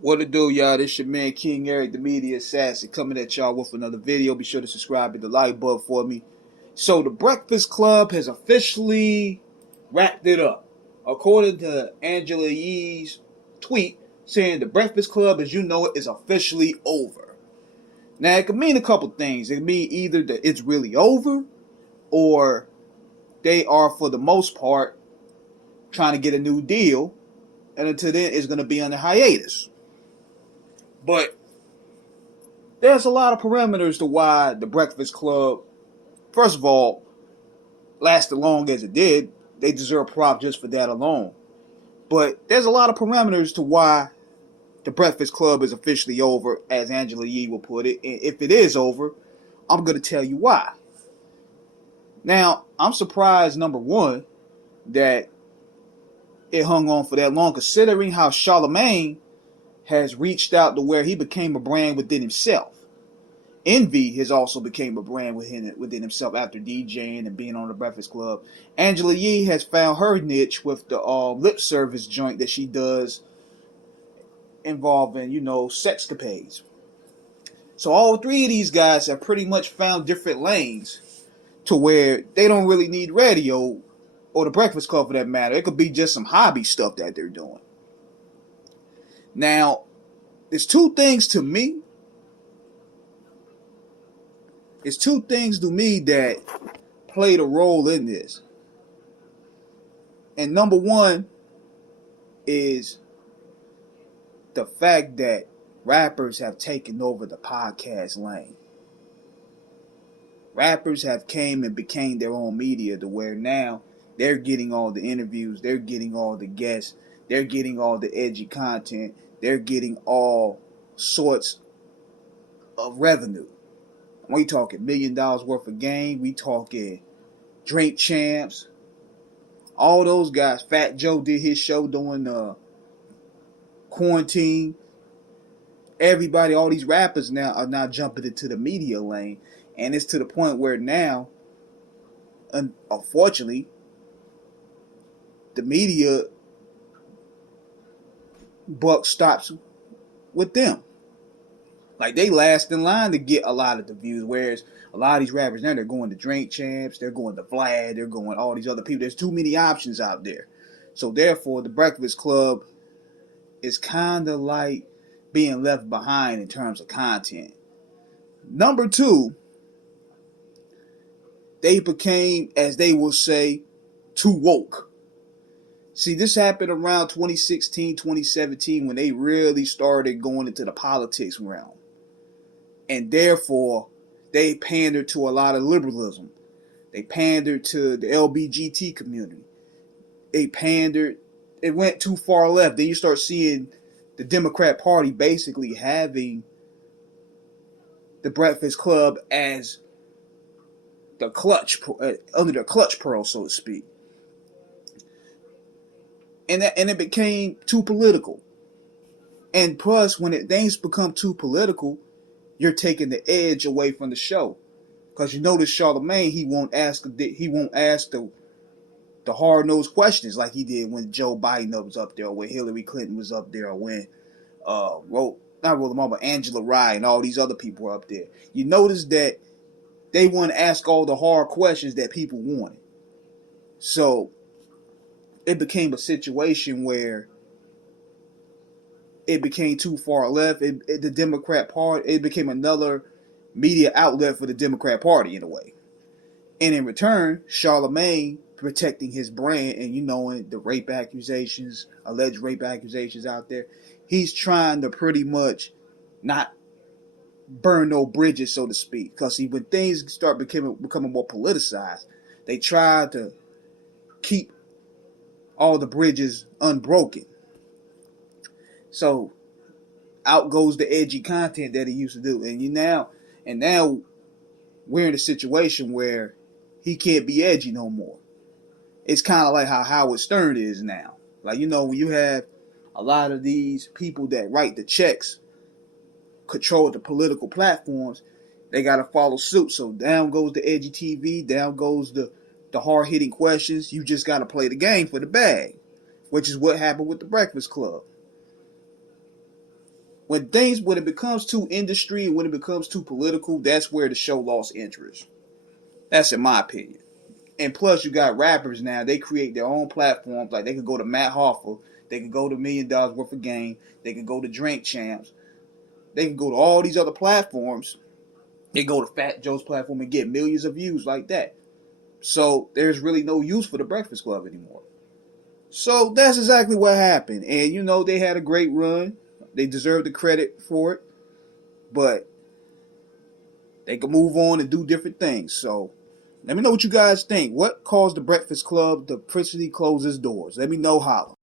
What it do, y'all? This your man King Eric, the media assassin, coming at y'all with another video. Be sure to subscribe, hit the like button for me. So the Breakfast Club has officially wrapped it up. According to Angela Yee's tweet, saying the Breakfast Club as you know it is officially over. Now it could mean a couple things. It could mean either that it's really over, or they are for the most part trying to get a new deal, and until then it's going to be on a hiatus. But there's a lot of parameters to why the Breakfast Club, first of all, lasted long as it did. They deserve prop just for that alone. But there's a lot of parameters to why the Breakfast Club is officially over, as Angela Yee will put it. And if it is over, I'm going to tell you why. Now, I'm surprised, number one, that it hung on for that long, considering how Charlemagne has reached out to where he became a brand within himself. Envy has also became a brand within himself after DJing and being on the Breakfast Club. Angela Yee has found her niche with the lip service joint that she does involving, sexcapades. So all three of these guys have pretty much found different lanes to where they don't really need radio or the Breakfast Club for that matter. It could be just some hobby stuff that they're doing. Now, there's two things to me that played a role in this. And number one is the fact that rappers have taken over the podcast lane. Rappers have came and became their own media to where now they're getting all the interviews, they're getting all the guests, they're getting all the edgy content, they're getting all sorts of revenue. We talking $1 million worth of game. We talking Drink Champs. All those guys. Fat Joe did his show during quarantine. Everybody, all these rappers now are now jumping into the media lane. And it's to the point where now, unfortunately, the media buck stops with them. Like, they last in line to get a lot of the views, whereas a lot of these rappers now, they're going to Drink Champs, they're going to Vlad, they're going all these other people. There's too many options out there. So therefore, the Breakfast Club is kind of like being left behind in terms of content. Number two, they became, as they will say, too woke. See, this happened around 2016, 2017 when they really started going into the politics realm. And therefore, they pandered to a lot of liberalism. They pandered to the LGBT community. It went too far left. Then you start seeing the Democrat Party basically having the Breakfast Club as the clutch, under the clutch pearl, so to speak. And it became too political. And plus, when things become too political, you're taking the edge away from the show, because you notice Charlemagne, he won't ask the hard nosed questions like he did when Joe Biden was up there, or when Hillary Clinton was up there, or when Angela Yee and all these other people were up there. You notice that they wouldn't ask all the hard questions that people wanted. So it became a situation where it became too far left. The Democrat Party, it became another media outlet for the Democrat Party in a way. And in return, Charlemagne, protecting his brand and the alleged rape accusations out there, he's trying to pretty much not burn no bridges, so to speak. Because when things start becoming more politicized, they try to keep all the bridges unbroken. So out goes the edgy content that he used to do. And now we're in a situation where he can't be edgy no more. It's kind of like how Howard Stern is now. Like, when you have a lot of these people that write the checks, control the political platforms, they got to follow suit. So down goes the edgy TV, down goes the hard-hitting questions. You just got to play the game for the bag, which is what happened with the Breakfast Club. when it becomes too industry and when it becomes too political, that's where the show lost interest. That's in my opinion. And plus, you got rappers now. They create their own platforms. Like they could go to Matt Hoffa. They could go to $1 Million Worth of Game. They could go to Drink Champs. They can go to all these other platforms. They go to Fat Joe's platform and get millions of views like that. So there's really no use for the Breakfast Club anymore. So that's exactly what happened. And you know, they had a great run. They deserve the credit for it. But they can move on and do different things. So let me know what you guys think. What caused the Breakfast Club to officially close its doors? Let me know, holla.